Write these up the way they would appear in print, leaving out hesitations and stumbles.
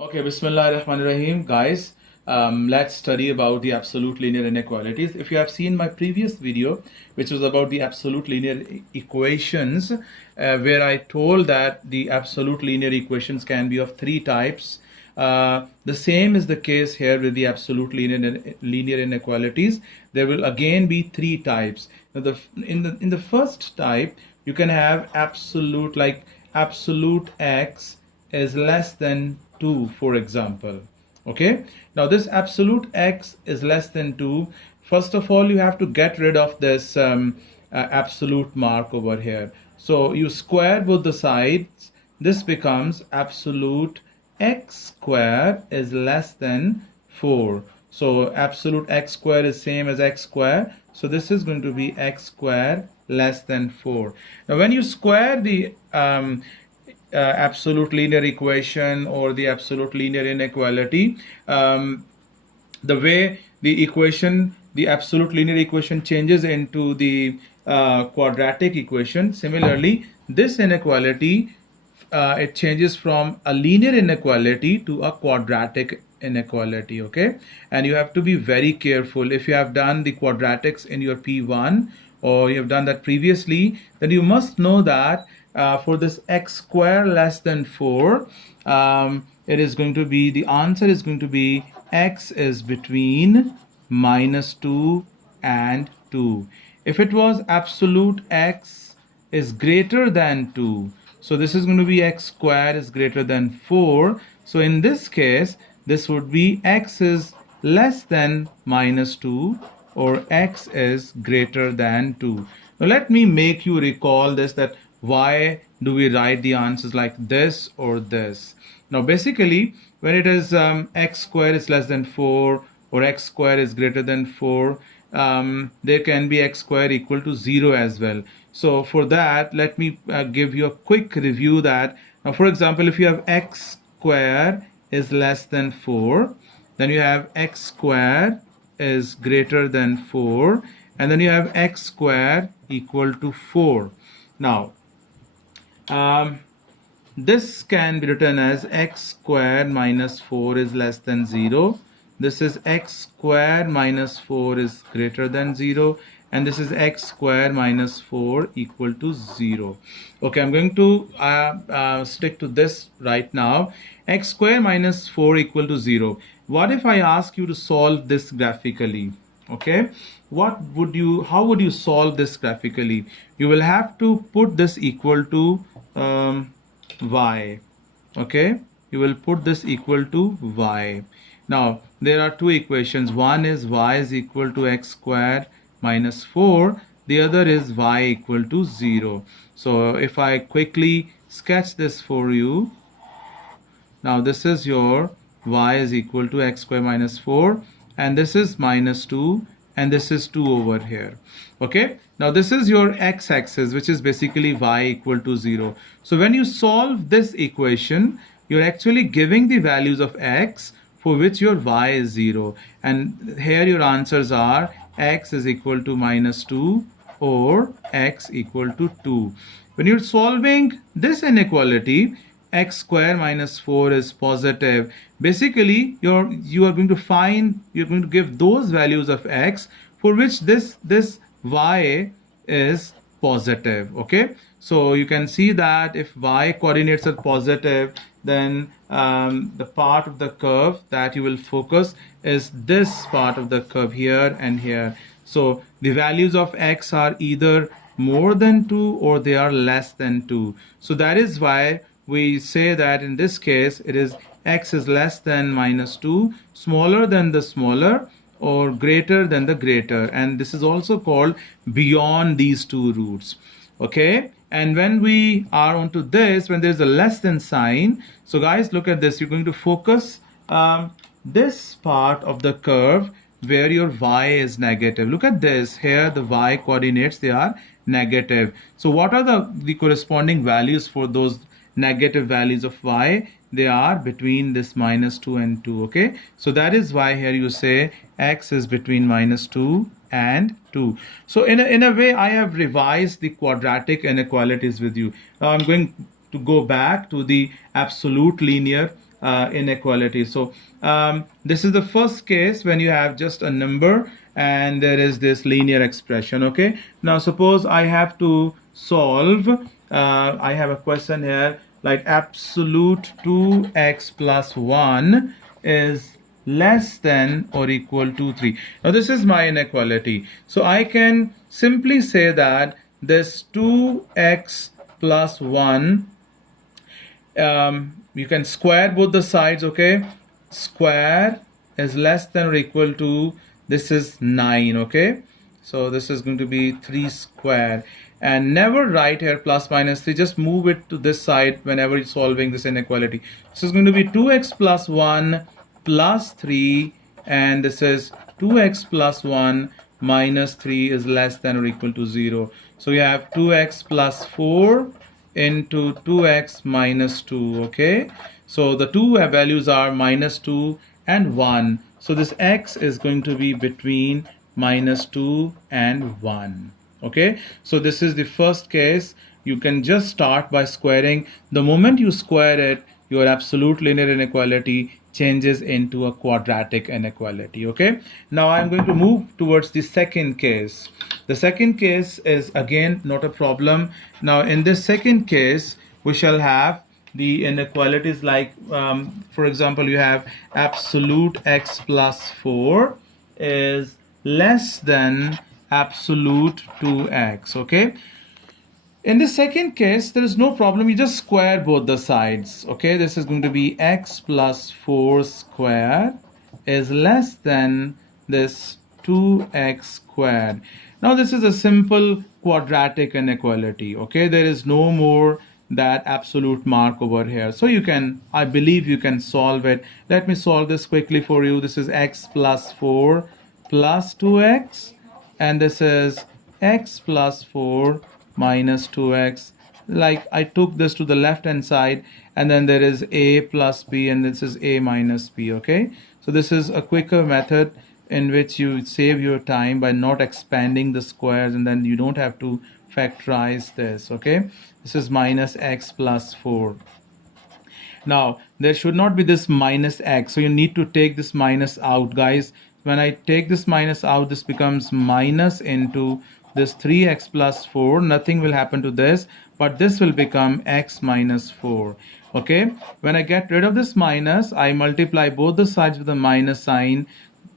Okay, Bismillahirrahmanirrahim, guys. Let's study about the absolute linear inequalities. If you have seen my previous video, which was about the absolute linear equations, where I told that the absolute linear equations can be of three types. The same is the case here with the absolute linear inequalities. There will again be three types. Now, in the first type, you can have absolute, like absolute x is less than 2, for example. Okay, now this absolute x is less than 2. First of all, you have to get rid of this absolute mark over here. So you square both the sides. This becomes absolute x square is less than 4. So absolute x square is same as x square. So this is going to be x square less than 4. Now when you square the absolute linear equation or the absolute linear inequality, the way the absolute linear equation changes into the quadratic equation. Similarly, this inequality, it changes from a linear inequality to a quadratic inequality. Okay, and you have to be very careful. If you have done the quadratics in your P1 or you have done that previously, then you must know that for this x square less than 4, it is going to be, the answer is going to be x is between -2 and 2. If it was absolute x is greater than 2, so this is going to be x square is greater than 4. So in this case, this would be x is less than -2 or x is greater than 2. Now let me make you recall this, that why do we write the answers like this or this? Now basically, when it is x square is less than 4 or x square is greater than 4, there can be x square equal to 0 as well. So for that, let me give you a quick review that, now for example, if you have x square is less than 4, then you have x square is greater than 4, and then you have x square equal to 4. Now this can be written as x square minus 4 is less than 0. This is x square minus 4 is greater than 0. And this is x square minus 4 equal to 0. Okay, I'm going to stick to this right now. X square minus 4 equal to 0. What if I ask you to solve this graphically? Okay, how would you solve this graphically? You will have to put this equal to y. Okay, you will put this equal to y. Now there are two equations. One is y is equal to x square minus 4. The other is y equal to 0. So if I quickly sketch this for you, now this is your y is equal to x square minus 4, and this is -2, and this is 2 over here. Okay, now this is your x-axis, which is basically y equal to 0. So when you solve this equation, you're actually giving the values of x for which your y is 0, and here your answers are x is equal to -2 or x equal to 2. When you're solving this inequality, x square minus 4 is positive. Basically, you are going to give those values of x for which this y is positive. Okay, so you can see that if y coordinates are positive, then the part of the curve that you will focus is this part of the curve here and here. So the values of x are either more than 2 or they are less than 2. So that is why we say that in this case it is x is less than -2, smaller than the smaller, or greater than the greater, and this is also called beyond these two roots. Okay, and when we are onto this, when there's a less than sign, so guys, look at this. You're going to focus this part of the curve where your y is negative. Look at this here, the y coordinates, they are negative. So what are the corresponding values for those negative values of y? They are between this -2 and 2. Okay, so that is why here you say x is between -2 and 2. So in a way, I have revised the quadratic inequalities with you. Now I'm going to go back to the absolute linear inequality. So this is the first case when you have just a number and there is this linear expression. Okay, now suppose I have to solve, I have a question here like absolute 2x plus 1 is less than or equal to 3. Now this is my inequality, so I can simply say that this 2x plus 1, you can square both the sides. Okay, square is less than or equal to, this is 9. Okay, so this is going to be 3 square, and never write here plus minus 3, just move it to this side whenever you're solving this inequality. This is going to be 2x plus 1 plus 3, and this is 2x plus 1 minus 3 is less than or equal to 0. So you have 2x plus 4 into 2x minus 2. Okay, so the two values are minus 2 and 1. So this x is going to be between minus 2 and 1. Okay, so this is the first case. You can just start by squaring. The moment you square it, your absolute linear inequality changes into a quadratic inequality. Okay, now I'm going to move towards the second case. The second case is again not a problem. Now in this second case, we shall have the inequalities like, for example, you have absolute x plus 4 is less than absolute 2x. Okay, in the second case, there is no problem. You just square both the sides. Okay, this is going to be x plus 4 squared is less than this 2x squared. Now this is a simple quadratic inequality. Okay, there is no more that absolute mark over here. So you can, I believe you can solve it. Let me solve this quickly for you. This is x plus 4 plus 2x, and this is x plus 4 minus 2x. Like I took this to the left hand side, and then there is a plus b, and this is a minus b. Okay, so this is a quicker method in which you save your time by not expanding the squares, and then you don't have to factorize this. Okay, this is minus x plus 4. Now there should not be this minus x, so you need to take this minus out, guys. When I take this minus out, this becomes minus into this 3x plus 4. Nothing will happen to this, but this will become x minus 4. Okay, when I get rid of this minus, I multiply both the sides with a minus sign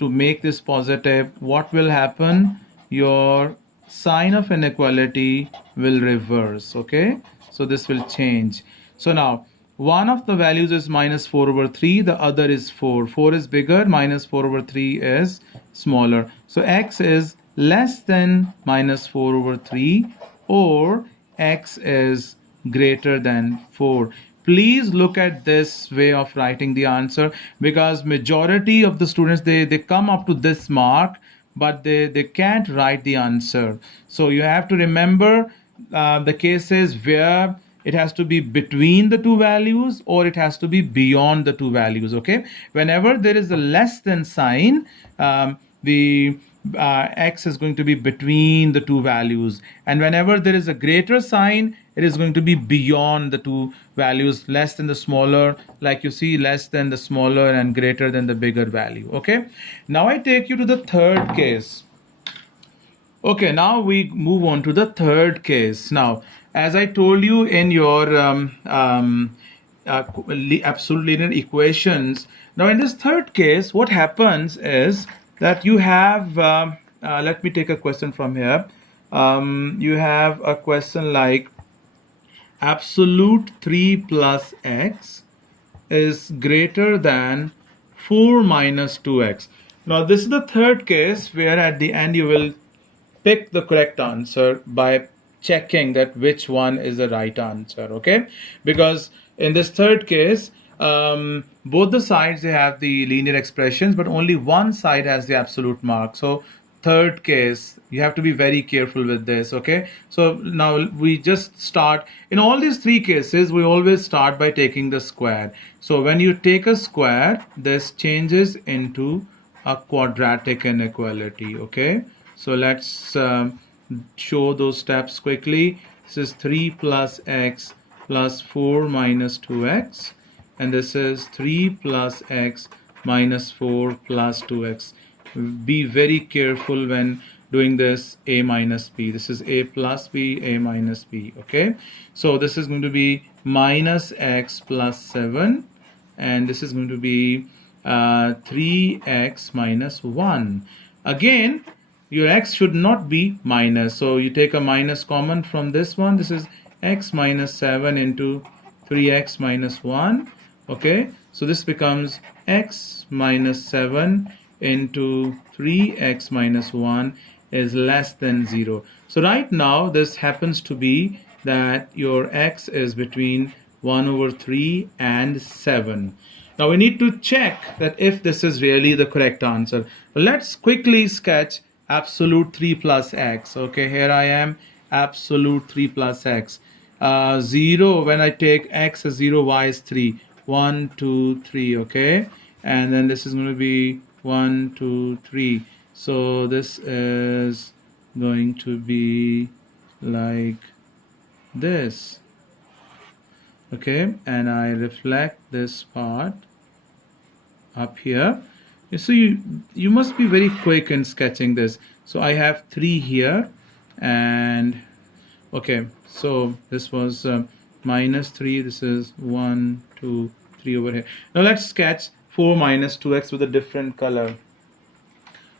to make this positive. What will happen? Your sign of inequality will reverse. Okay, so this will change. So now one of the values is minus 4 over 3, the other is 4. 4 is bigger, minus 4 over 3 is smaller. So x is less than minus 4 over 3, or x is greater than 4. Please look at this way of writing the answer, because majority of the students, they come up to this mark, but they can't write the answer. So you have to remember the cases where it has to be between the two values, or it has to be beyond the two values. Okay, whenever there is a less than sign, the x is going to be between the two values, and whenever there is a greater sign, it is going to be beyond the two values, less than the smaller, like you see, less than the smaller and greater than the bigger value. Okay, now I take you to the third case. Okay, now we move on to the third case. Now, as I told you in your absolute linear equations, now in this third case, what happens is that you have, let me take a question from here. You have a question like absolute 3 plus x is greater than 4 minus 2x. Now, this is the third case where at the end you will pick the correct answer by checking that which one is the right answer. Okay, because in this third case, both the sides, they have the linear expressions, but only one side has the absolute mark. So third case, you have to be very careful with this. Okay, so now we just start in all these three cases, we always start by taking the square. So when you take a square, this changes into a quadratic inequality. Okay, so let's show those steps quickly. This is 3 plus x plus 4 minus 2x and this is 3 plus x minus 4 plus 2x. Be very careful when doing this a minus b. This is a plus b, a minus b. Okay, so this is going to be minus x plus 7, and this is going to be 3x minus 1. Again, your x should not be minus, so you take a minus common from this one. This is x minus 7 into 3x minus 1. Okay, so this becomes x minus 7 into 3x minus 1 is less than 0. So right now this happens to be that your x is between 1 over 3 and 7. Now we need to check that if this is really the correct answer. Let's quickly sketch absolute 3 plus x. Okay, here I am, absolute 3 plus x. 0, when I take x as 0, y is 3. 1, 2, 3, okay? And then this is going to be 1, 2, 3. So this is going to be like this. Okay, and I reflect this part up here. So you must be very quick in sketching this. So I have 3 here, and okay, so this was minus 3. This is 1, 2, 3 over here. Now let's sketch 4 minus 2x with a different color.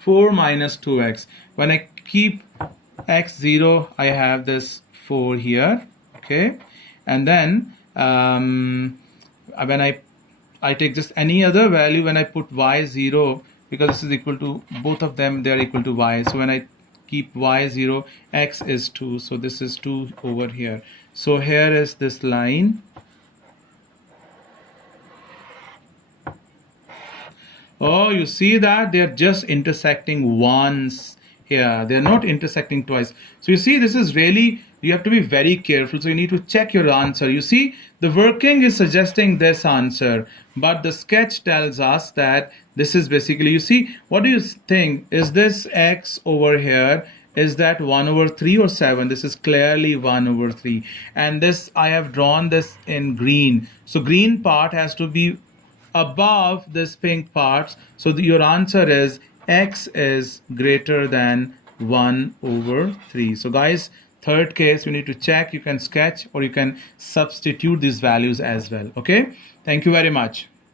4 minus 2x. When I keep x 0, I have this 4 here. Okay, and then when I take just any other value, when I put y 0, because this is equal to both of them, they are equal to y. So when I keep y 0, x is 2. So this is 2 over here. So here is this line. Oh, you see that they are just intersecting once here. They are not intersecting twice. So you see, this is really, you have to be very careful. So you need to check your answer. You see, the working is suggesting this answer, but the sketch tells us that this is basically, you see, what do you think? Is this x over here? Is that 1 over 3 or 7? This is clearly 1 over 3. And this, I have drawn this in green. So green part has to be above this pink part. So your answer is x is greater than 1 over 3. So guys, third case, you need to check. You can sketch or you can substitute these values as well. Okay, thank you very much.